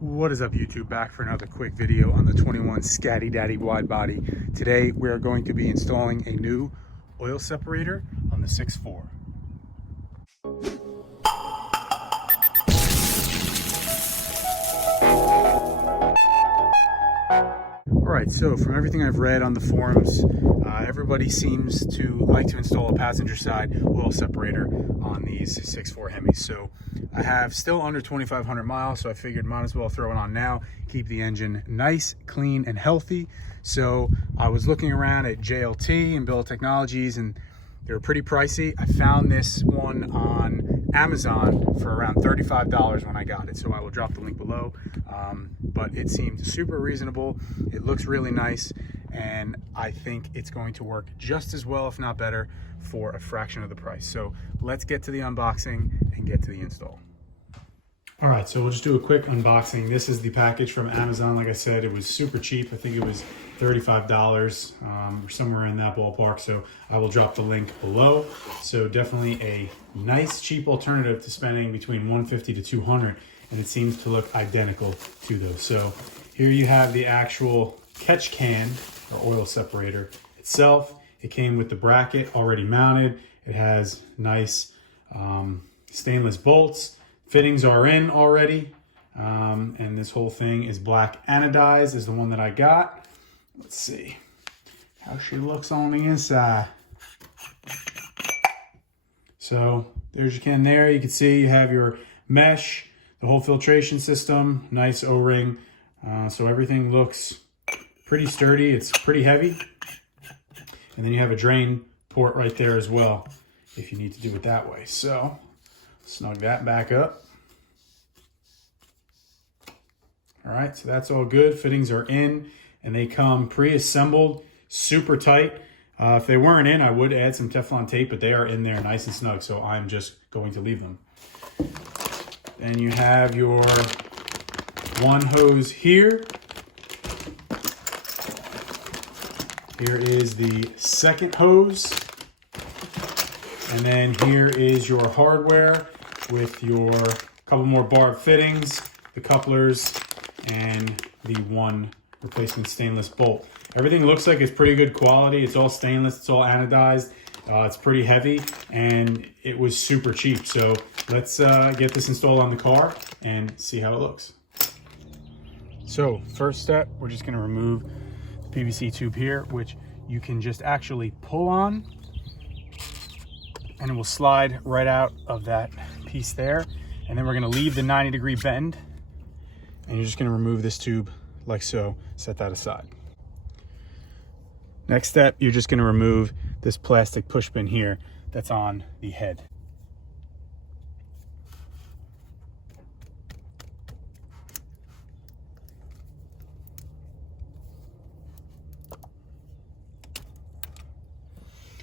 What is up, YouTube? Back for another quick video on the 21 Scatty Daddy wide body. Today we are going to be installing a new oil separator on the 6.4. Alright, so from everything I've read on the forums, everybody seems to like to install a passenger side oil separator on these 6.4 Hemis. So I have still under 2,500 miles, so I figured might as well throw it on now, keep the engine nice, clean, and healthy. So I was looking around at JLT and Bill Technologies, and they were pretty pricey. I found this one on Amazon for around $35 when I got it, so I will drop the link below. But it seemed super reasonable. It looks really nice, and I think it's going to work just as well, if not better, for a fraction of the price. So let's get to the unboxing and get to the install. All right, so we'll just do a quick unboxing. This is the package from Amazon. Like I said, it was super cheap. I think it was $35 or somewhere in that ballpark. So I will drop the link below. So definitely a nice, cheap alternative to spending between $150 to $200, and it seems to look identical to those. So here you have the actual catch can or oil separator itself. It came with the bracket already mounted. It has nice stainless bolts. Fittings are in already, and this whole thing is black anodized, is the one that I got. Let's see how she looks on the inside. So there's your can there. You can see you have your mesh, the whole filtration system, nice O-ring. So everything looks pretty sturdy. It's pretty heavy. And then you have a drain port right there as well, if you need to do it that way. So snug that back up. All right, so that's all good. Fittings are in, and they come pre-assembled, super tight. If they weren't in, I would add some Teflon tape, but they are in there nice and snug, so I'm just going to leave them. Then you have your one hose here. Here is the second hose. And then here is your hardware with your couple more barb fittings, the couplers, and the one replacement stainless bolt. Everything looks like it's pretty good quality. It's all stainless, it's all anodized. It's pretty heavy, and it was super cheap. So let's get this installed on the car and see how it looks. So first step, we're just gonna remove the PVC tube here, which you can just actually pull on, and it will slide right out of that piece there. And then we're gonna leave the 90-degree bend, and you're just gonna remove this tube like so, set that aside. Next step, you're just gonna remove this plastic push pin here that's on the head.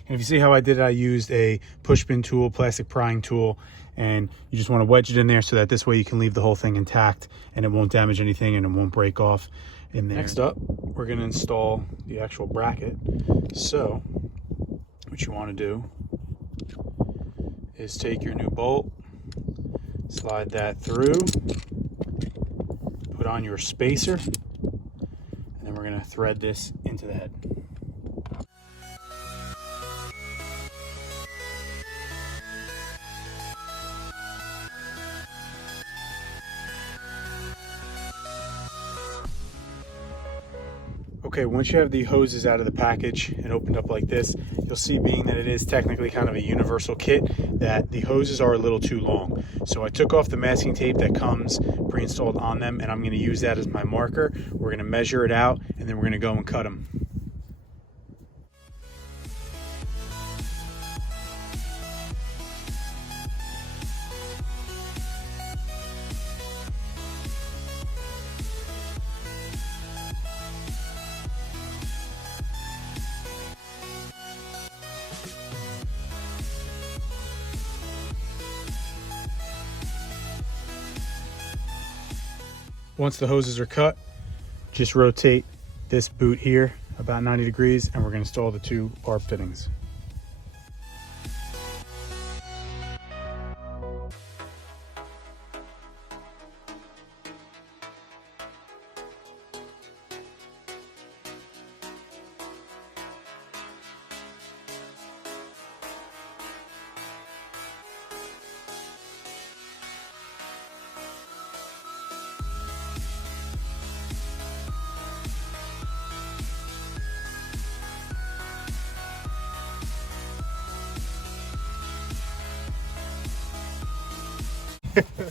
And if you see how I did it, I used a push pin tool, plastic prying tool, and you just want to wedge it in there so that this way you can leave the whole thing intact and it won't damage anything and it won't break off in there. Next up, we're going to install the actual bracket. So what you want to do is take your new bolt, slide that through, put on your spacer, and then we're going to thread this into the head. Okay, once you have the hoses out of the package and opened up like this, you'll see, being that it is technically kind of a universal kit, that the hoses are a little too long. So I took off the masking tape that comes pre-installed on them, and I'm going to use that as my marker. We're going to measure it out, and then we're going to go and cut them. Once the hoses are cut, just rotate this boot here about 90 degrees, and we're going to install the two barb fittings.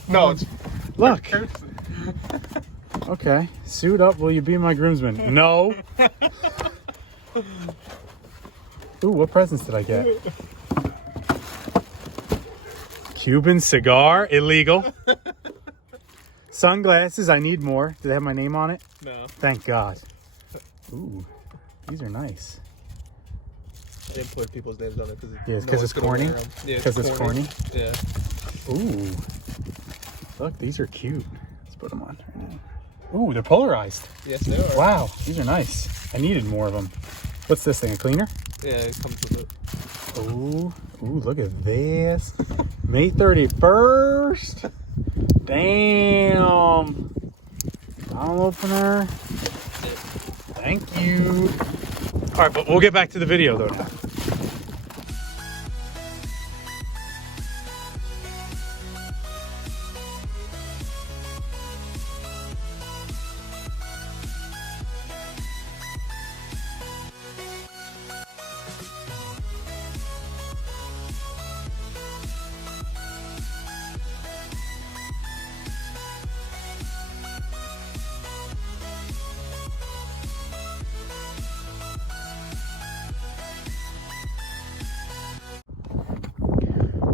No, it's Look. Okay. Suit up. Will you be my groomsman? No. Ooh, what presents did I get? Cuban cigar, illegal. Sunglasses, I need more. Do they have my name on it? No. Thank God. Ooh, these are nice. I didn't put people's names on it Because it's corny. Yeah, Because it's corny. Yeah. Ooh, look, these are cute. Let's put them on right now. Ooh, they're polarized. Yes, they are. Wow, these are nice. I needed more of them. What's this thing? A cleaner? Yeah, it comes with it. Ooh, look at this. May 31st. Damn. Bottle opener. Thank you. All right, but we'll get back to the video though now.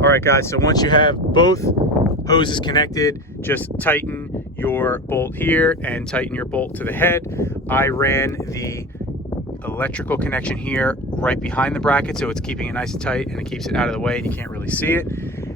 All right, guys, so once you have both hoses connected, just tighten your bolt here and tighten your bolt to the head. I ran the electrical connection here right behind the bracket, so it's keeping it nice and tight and it keeps it out of the way and you can't really see it.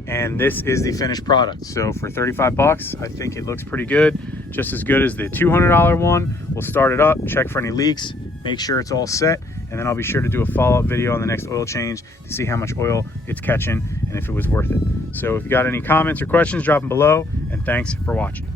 And this is the finished product. So for 35 bucks, I think it looks pretty good. Just as good as the $200 one. We'll start it up, check for any leaks, make sure it's all set, and then I'll be sure to do a follow-up video on the next oil change to see how much oil it's catching and if it was worth it. So if you got any comments or questions, drop them below, and thanks for watching.